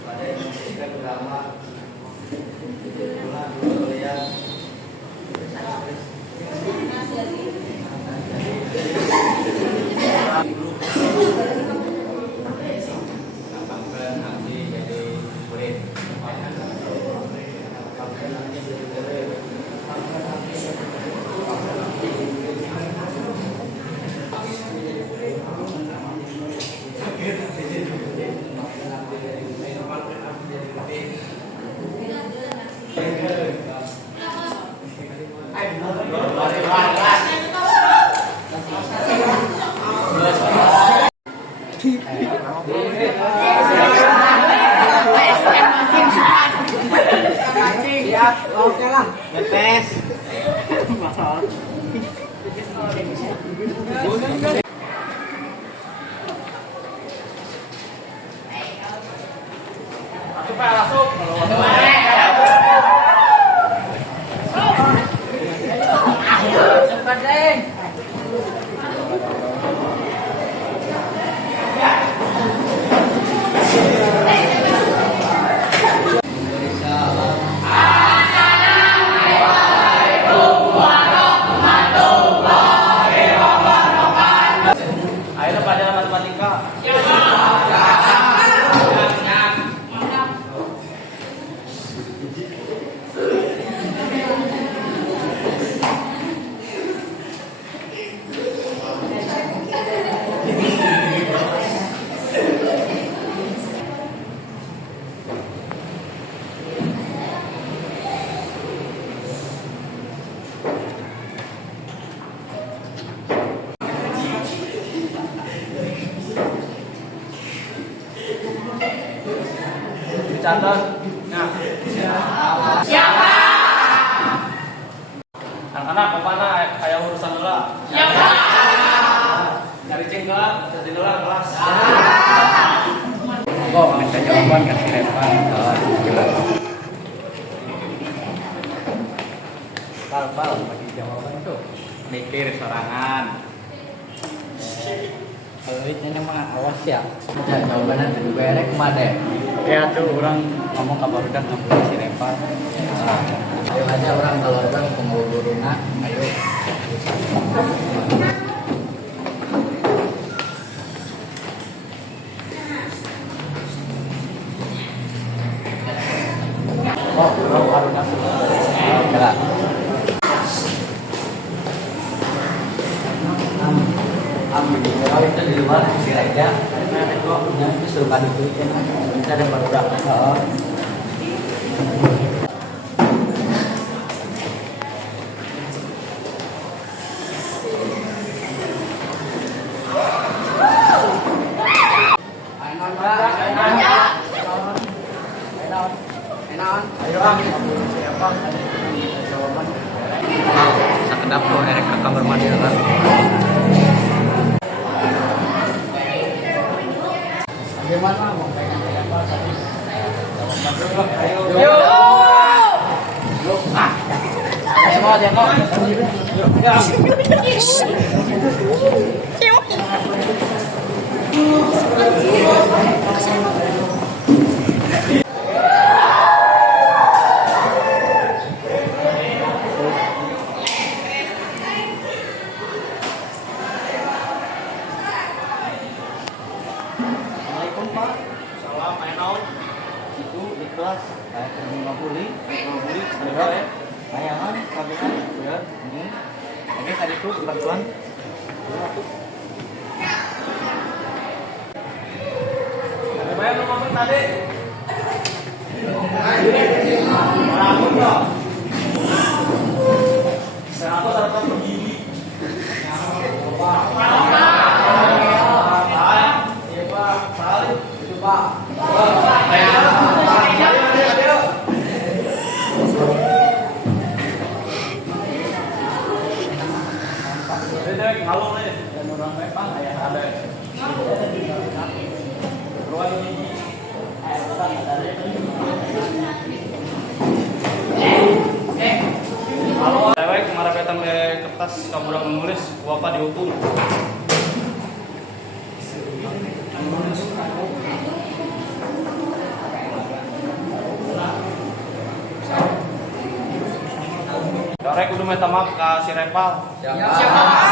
pada yang memberikan ulama dulu ya. Gampangkan nanti jadi murid. Oke lah. Tes. Masalah. Aku Pak langsung. Cepat deh. Ayo pelajaran matematika. Dicatat. Nah. Siapa? Anak-anak kemana? Kayak urusan dulu. Siapa? Cari cingkelan, jadi dulu kelas. Kok minta jawaban kasih Revan. Pal, bagi jawaban tuh. Mikir sorangan. Kalau itu nama awas ya. Ya jawabannya dari berek deh. Ya tuh orang Ngomong kabar udah ngambil si Revan. Ayo aja orang kalau orang pengawu guruna, ayo. Oh, orang haruna. Kira. Kalau itu di luar kira-kira kok itu suruh kado itu kan bisa ada baru berapa. Sekedap tuh Erik ke kamar mandi kan. Bagaimana mau pengen apa tadi? Ayo. Yuk. Ah. Semua dia kok. Assalamualaikum Pak. Salam, naon? Itu di kelas kayak ngabuli, ada ya. Layangan, kabehan, ya. Oke, tadi tuh bantuan. Ada bayar nomor tadi. Kalau nih, dan orang Pepang ayah ada. Ruang ini. Halo, cewek kemarin datang ke kertas kamu udah menulis, apa dihukum? minta maaf ke si Reval. Siapa?